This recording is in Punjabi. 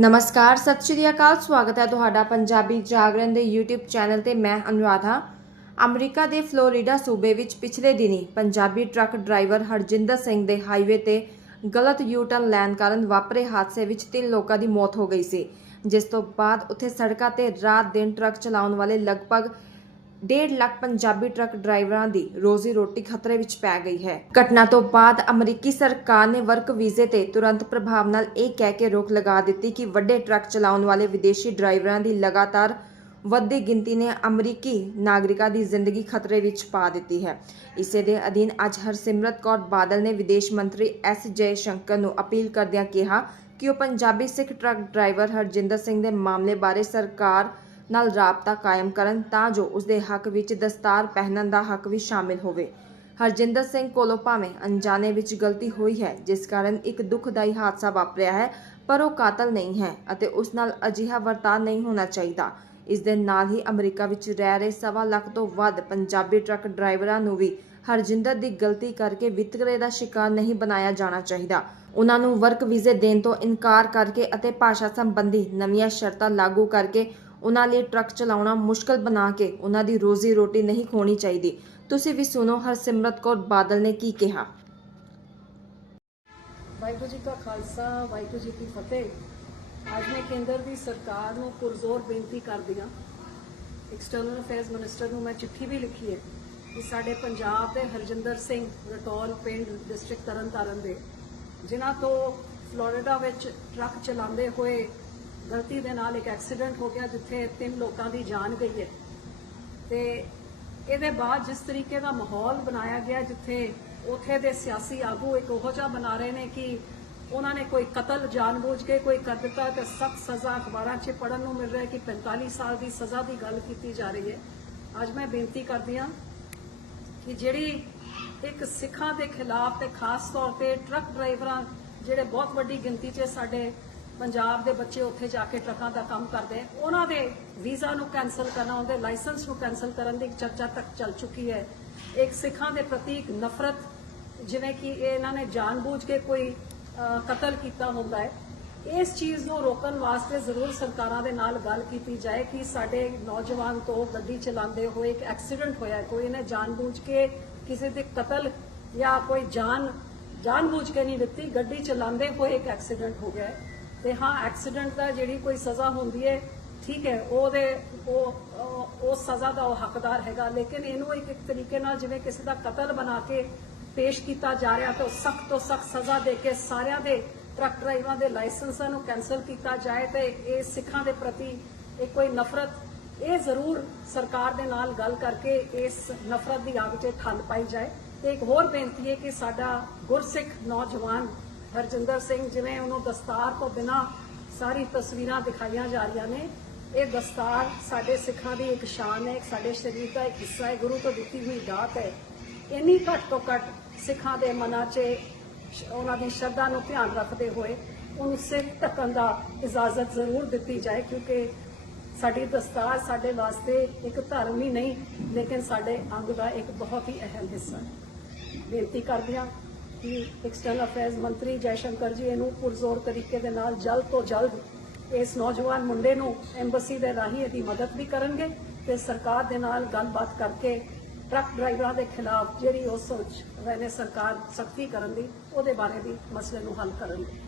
ਨਮਸਕਾਰ, ਸਤਿ ਸ਼੍ਰੀ ਅਕਾਲ, ਸਵਾਗਤ ਹੈ ਤੁਹਾਡਾ ਪੰਜਾਬੀ ਜਾਗਰਣ ਦੇ YouTube ਚੈਨਲ ਤੇ ਮੈਂ ਅਨੁਰਾਧਾ। ਅਮਰੀਕਾ ਦੇ ਫਲੋਰੀਡਾ ਸੂਬੇ ਵਿੱਚ ਪਿਛਲੇ ਦਿਨੀ ਪੰਜਾਬੀ ਟਰੱਕ ਡਰਾਈਵਰ ਹਰਜਿੰਦਰ ਸਿੰਘ ਦੇ ਹਾਈਵੇ ਤੇ ਗਲਤ ਯੂ-ਟਰਨ ਲੈਣ ਕਾਰਨ ਵਾਪਰੇ ਹਾਦਸੇ ਵਿੱਚ ਤਿੰਨ ਲੋਕਾਂ ਦੀ ਮੌਤ ਹੋ ਗਈ ਸੀ, ਜਿਸ ਤੋਂ ਬਾਅਦ ਉੱਥੇ ਸੜਕਾਂ ਤੇ ਰਾਤ ਦਿਨ ਟਰੱਕ ਚਲਾਉਣ ਵਾਲੇ ਲਗਭਗ 1.5 ਲੱਖ ਪੰਜਾਬੀ ਟਰੱਕ ਡਰਾਈਵਰਾਂ ਦੀ ਰੋਜ਼ੀ ਰੋਟੀ ਖਤਰੇ ਵਿੱਚ ਪੈ ਗਈ ਹੈ। ਘਟਨਾ ਤੋਂ ਬਾਅਦ ਅਮਰੀਕੀ ਸਰਕਾਰ ਨੇ ਵਰਕ ਵੀਜ਼ੇ ਤੇ ਤੁਰੰਤ ਪ੍ਰਭਾਵ ਨਾਲ ਇਹ ਕਹਿ ਕੇ ਰੋਕ ਲਗਾ ਦਿੱਤੀ ਕਿ ਵੱਡੇ ਟਰੱਕ ਚਲਾਉਣ ਵਾਲੇ ਵਿਦੇਸ਼ੀ ਡਰਾਈਵਰਾਂ ਦੀ ਲਗਾਤਾਰ ਵੱਧਦੀ ਗਿਣਤੀ ਨੇ ਅਮਰੀਕੀ ਨਾਗਰਿਕਾਂ ਦੀ ਜ਼ਿੰਦਗੀ ਖਤਰੇ ਵਿੱਚ ਪਾ ਦਿੱਤੀ ਹੈ। ਇਸੇ ਦੇ ਅਧੀਨ ਅੱਜ ਹਰਸਿਮਰਤ ਕੌਰ ਬਾਦਲ ਨੇ ਵਿਦੇਸ਼ ਮੰਤਰੀ ਐਸ ਜੈ ਸ਼ੰਕਰ ਨੂੰ ਅਪੀਲ ਕਰਦਿਆਂ ਕਿਹਾ ਕਿ ਉਹ ਪੰਜਾਬੀ ਸਿੱਖ ਟਰੱਕ ਡਰਾਈਵਰ ਹਰਜਿੰਦਰ ਸਿੰਘ ਦੇ ਮਾਮਲੇ ਬਾਰੇ ਸਰਕਾਰ ਨਾਲ ਰਾਬਤਾ ਕਾਇਮ ਕਰਨ ਤਾਂ ਜੋ ਉਸ ਦੇ ਹੱਕ ਵਿੱਚ ਦਸਤਾਰ ਪਹਿਨਣ ਦਾ ਹੱਕ ਵੀ ਸ਼ਾਮਿਲ ਹੋਵੇ। ਹਰਜਿੰਦਰ ਸਿੰਘ ਕੋਲੋਂ ਭਾਵੇਂ ਅਣਜਾਣੇ ਵਿੱਚ ਗਲਤੀ ਹੋਈ ਹੈ, ਜਿਸ ਕਾਰਨ ਇੱਕ ਦੁਖਦਾਈ ਹਾਦਸਾ ਵਾਪਰਿਆ ਹੈ, ਪਰ ਉਹ ਕਾਤਲ ਨਹੀਂ ਹੈ ਅਤੇ ਉਸ ਨਾਲ ਅਜਿਹਾ ਵਰਤਾਅ ਨਹੀਂ ਹੋਣਾ ਚਾਹੀਦਾ। ਇਸ ਦੇ ਨਾਲ ਹੀ ਅਮਰੀਕਾ ਵਿੱਚ ਰਹਿ ਰਹੇ ਸਵਾ ਲੱਖ ਤੋਂ ਵੱਧ ਪੰਜਾਬੀ ਟਰੱਕ ਡਰਾਈਵਰਾਂ ਨੂੰ ਵੀ ਹਰਜਿੰਦਰ ਦੀ ਗਲਤੀ ਕਰਕੇ ਵਿਤਕਰੇ ਦਾ ਸ਼ਿਕਾਰ ਨਹੀਂ ਬਣਾਇਆ ਜਾਣਾ ਚਾਹੀਦਾ। ਉਹਨਾਂ ਨੂੰ ਵਰਕ ਵੀਜ਼ੇ ਦੇਣ ਤੋਂ ਇਨਕਾਰ ਕਰਕੇ ਅਤੇ ਭਾਸ਼ਾ ਸੰਬੰਧੀ ਨਵੀਆਂ ਸ਼ਰਤਾਂ ਲਾਗੂ ਕਰਕੇ ਉਹਨਾਂ ਲਈ ਟਰੱਕ ਚਲਾਉਣਾ ਮੁਸ਼ਕਲ ਬਣਾ ਕੇ ਉਹਨਾਂ ਦੀ ਰੋਜ਼ੀ ਰੋਟੀ ਨਹੀਂ ਖੋਣੀ ਚਾਹੀਦੀ। ਤੁਸੀਂ ਵੀ ਸੁਣੋ, ਹਰਸਿਮਰਤ ਕੌਰ ਬਾਦਲ ਨੇ ਕੀ ਕਿਹਾ? ਵਾਹਿਗੁਰੂ ਜੀ ਕਾ ਖਾਲਸਾ, ਵਾਹਿਗੁਰੂ ਜੀ ਕੀ ਫਤਿਹ। ਅੱਜ ਮੈਂ ਕੇਂਦਰ ਦੀ ਸਰਕਾਰ ਨੂੰ ਪੁਰਜ਼ੋਰ ਬੇਨਤੀ ਕਰਦੀ ਹਾਂ। ਐਕਸਟਰਨਲ ਅਫੇਅਰਸ ਮਿਨਿਸਟਰ ਨੂੰ ਮੈਂ ਚਿੱਠੀ ਵੀ ਲਿਖੀ ਹੈ ਕਿ ਸਾਡੇ ਪੰਜਾਬ ਦੇ ਹਰਜਿੰਦਰ ਸਿੰਘ ਰਟੌਲ ਪਿੰਡ ਡਿਸਟ੍ਰਿਕਟ ਤਰਨਤਾਰਨ ਦੇ, ਜਿਨ੍ਹਾਂ ਤੋਂ ਫਲੋਰੀਡਾ ਵਿੱਚ ਟਰੱਕ ਚਲਾਉਂਦੇ ਹੋਏ ਗਲਤੀ ਦੇ ਨਾਲ ਇੱਕ ਐਕਸੀਡੈਂਟ ਹੋ ਗਿਆ ਜਿੱਥੇ ਤਿੰਨ ਲੋਕਾਂ ਦੀ ਜਾਨ ਗਈ ਹੈ। ਤੇ ਇਹਦੇ ਬਾਅਦ ਜਿਸ ਤਰੀਕੇ ਦਾ ਮਾਹੌਲ ਬਣਾਇਆ ਗਿਆ ਜਿੱਥੇ ਉਥੇ ਦੇ ਸਿਆਸੀ ਆਗੂ ਇੱਕ ਉਹੋ ਜਿਹਾ ਬਣਾ ਰਹੇ ਨੇ ਕਿ ਉਹਨਾਂ ਨੇ ਕੋਈ ਕਤਲ ਜਾਣਬੁੱਝ ਕੇ ਕੋਈ ਕਰ ਦਿੱਤਾ ਤੇ ਸਖਤ ਸਜ਼ਾ ਅਖਬਾਰਾਂ 'ਚ ਪੜਨ ਨੂੰ ਮਿਲ ਰਿਹਾ ਕਿ 45 ਸਾਲ ਦੀ ਸਜ਼ਾ ਦੀ ਗੱਲ ਕੀਤੀ ਜਾ ਰਹੀ ਹੈ। ਅੱਜ ਮੈਂ ਬੇਨਤੀ ਕਰਦੀ ਹਾਂ ਕਿ ਜਿਹੜੀ ਇੱਕ ਸਿੱਖਾਂ ਦੇ ਖਿਲਾਫ ਤੇ ਖਾਸ ਤੌਰ ਤੇ ਟਰੱਕ ਡਰਾਈਵਰਾਂ ਜਿਹੜੇ ਬਹੁਤ ਵੱਡੀ ਗਿਣਤੀ 'ਚ ਸਾਡੇ ਪੰਜਾਬ ਦੇ ਬੱਚੇ ਉੱਥੇ ਜਾ ਕੇ ਟਰੱਕਾਂ ਦਾ ਕੰਮ ਕਰਦੇ ਆ, ਉਹਨਾਂ ਦੇ ਵੀਜ਼ਾ ਨੂੰ ਕੈਨਸਲ ਕਰਨਾ ਉਹਦੇ ਲਾਇਸੈਂਸ ਨੂੰ ਕੈਨਸਲ ਕਰਨ ਦੀ ਚਰਚਾ ਤੱਕ ਚੱਲ ਚੁੱਕੀ ਹੈ। ਇੱਕ ਸਿੱਖਾਂ ਦੇ ਪ੍ਰਤੀ ਇੱਕ ਨਫ਼ਰਤ ਜਿਵੇਂ ਕਿ ਇਹਨਾਂ ਨੇ ਜਾਣਬੁੱਝ ਕੇ ਕੋਈ ਕਤਲ ਕੀਤਾ ਹੁੰਦਾ ਹੈ। ਇਸ ਚੀਜ਼ ਨੂੰ ਰੋਕਣ ਵਾਸਤੇ ਜ਼ਰੂਰ ਸਰਕਾਰਾਂ ਦੇ ਨਾਲ ਗੱਲ ਕੀਤੀ ਜਾਏ ਕਿ ਸਾਡੇ ਨੌਜਵਾਨ ਤੋਂ ਗੱਡੀ ਚਲਾਉਂਦੇ ਹੋਏ ਇੱਕ ਐਕਸੀਡੈਂਟ ਹੋਇਆ ਹੈ, ਕੋਈ ਨੇ ਜਾਣਬੁੱਝ ਕੇ ਕਿਸੇ ਦੇ ਕਤਲ ਜਾਂ ਕੋਈ ਜਾਨ ਜਾਣਬੁੱਝ ਕੇ ਨਹੀਂ ਦਿੱਤੀ ਗੱਡੀ ਚਲਾਉਂਦੇ ਹੋਏ ਇੱਕ ਐਕਸੀਡੈਂਟ ਹੋ ਗਿਆ ਹੈ। ਤੇ ਹਾਂ ਐਕਸੀਡੈਂਟ ਦਾ ਜਿਹੜੀ ਕੋਈ ਸਜ਼ਾ ਹੁੰਦੀ ਹੈ, ਠੀਕ ਹੈ, ਉਹਦੇ, ਉਹ, ਉਹ- ਸਜ਼ਾ ਦਾ ਉਹ ਹੱਕਦਾਰ ਹੈਗਾ। ਲੇਕਿਨ ਇਹਨੂੰ ਇੱਕ ਇੱਕ ਤਰੀਕੇ ਨਾਲ ਜਿਵੇਂ ਕਿਸੇ ਦਾ ਕਤਲ ਬਣਾ ਕੇ ਪੇਸ਼ ਕੀਤਾ ਜਾ ਰਿਹਾ, ਤਾਂ ਸਖਤ ਤੋਂ ਸਖਤ ਸਜ਼ਾ ਦੇ ਕੇ ਸਾਰਿਆਂ ਦੇ ਟਰੱਕ ਡਰਾਈਵਰਾਂ ਦੇ ਲਾਇਸੈਂਸਾਂ ਨੂੰ ਕੈਨਸਲ ਕੀਤਾ ਜਾਏ ਤੇ ਇਹ ਸਿੱਖਾਂ ਦੇ ਪ੍ਰਤੀ ਇਹ ਕੋਈ ਨਫ਼ਰਤ, ਇਹ ਜ਼ਰੂਰ ਸਰਕਾਰ ਦੇ ਨਾਲ ਗੱਲ ਕਰਕੇ ਇਸ ਨਫ਼ਰਤ ਦੀ ਆਗ 'ਤੇ ਠੱਲ ਪਾਈ ਜਾਏ। ਤੇ ਇੱਕ ਹੋਰ ਬੇਨਤੀ ਹੈ ਕਿ ਸਾਡਾ ਗੁਰਸਿੱਖ ਨੌਜਵਾਨ ਹਰਜਿੰਦਰ ਸਿੰਘ ਜਿਵੇਂ ਉਹਨੂੰ ਦਸਤਾਰ ਤੋਂ ਬਿਨਾ ਸਾਰੀ ਤਸਵੀਰਾਂ ਦਿਖਾਈਆਂ ਜਾ ਰਹੀਆਂ ਨੇ, ਇਹ ਦਸਤਾਰ ਸਾਡੇ ਸਿੱਖਾਂ ਦੀ ਇੱਕ ਸ਼ਾਨ ਹੈ, ਇੱਕ ਸਾਡੇ ਸਰੀਰ ਦਾ ਇੱਕ ਹਿੱਸਾ ਹੈ, ਗੁਰੂ ਤੋਂ ਦਿੱਤੀ ਹੋਈ ਦਾਤ ਹੈ। ਇੰਨੀ ਘੱਟ ਤੋਂ ਘੱਟ ਸਿੱਖਾਂ ਦੇ ਮਨਾਂ 'ਚ ਉਹਨਾਂ ਦੀ ਸ਼ਰਧਾ ਨੂੰ ਧਿਆਨ ਰੱਖਦੇ ਹੋਏ ਉਹਨੂੰ ਸਿਰ ਢੱਕਣ ਦਾ ਇਜਾਜ਼ਤ ਜ਼ਰੂਰ ਦਿੱਤੀ ਜਾਏ, ਕਿਉਂਕਿ ਸਾਡੀ ਦਸਤਾਰ ਸਾਡੇ ਵਾਸਤੇ ਇੱਕ ਧਰਮ ਹੀ ਨਹੀਂ, ਲੇਕਿਨ ਸਾਡੇ ਅੰਗ ਦਾ ਇੱਕ ਬਹੁਤ ਹੀ ਅਹਿਮ ਹਿੱਸਾ ਹੈ। ਬੇਨਤੀ ਕਰਦੇ ਹਾਂ ਕਿ ਐਕਸਟਰਨਲ ਅਫੇਅਰਸ ਮੰਤਰੀ ਜੈਸ਼ੰਕਰ ਜੀ ਇਹਨੂੰ ਪੁਰਜ਼ੋਰ ਤਰੀਕੇ ਦੇ ਨਾਲ ਜਲਦ ਤੋਂ ਜਲਦ ਇਸ ਨੌਜਵਾਨ ਮੁੰਡੇ ਨੂੰ ਐਮਬੈਸੀ ਦੇ ਰਾਹੀਂ ਇਹਦੀ ਮਦਦ ਵੀ ਕਰਨਗੇ ਤੇ ਸਰਕਾਰ ਦੇ ਨਾਲ ਗੱਲਬਾਤ ਕਰਕੇ ਟਰੱਕ ਡਰਾਈਵਰਾਂ ਦੇ ਖਿਲਾਫ ਜਿਹੜੀ ਉਹ ਸੋਚ ਰਹੇ ਨੇ ਸਰਕਾਰ ਸਖਤੀ ਕਰਨ ਦੀ, ਉਹਦੇ ਬਾਰੇ ਵੀ ਮਸਲੇ ਨੂੰ ਹੱਲ ਕਰਨਗੇ।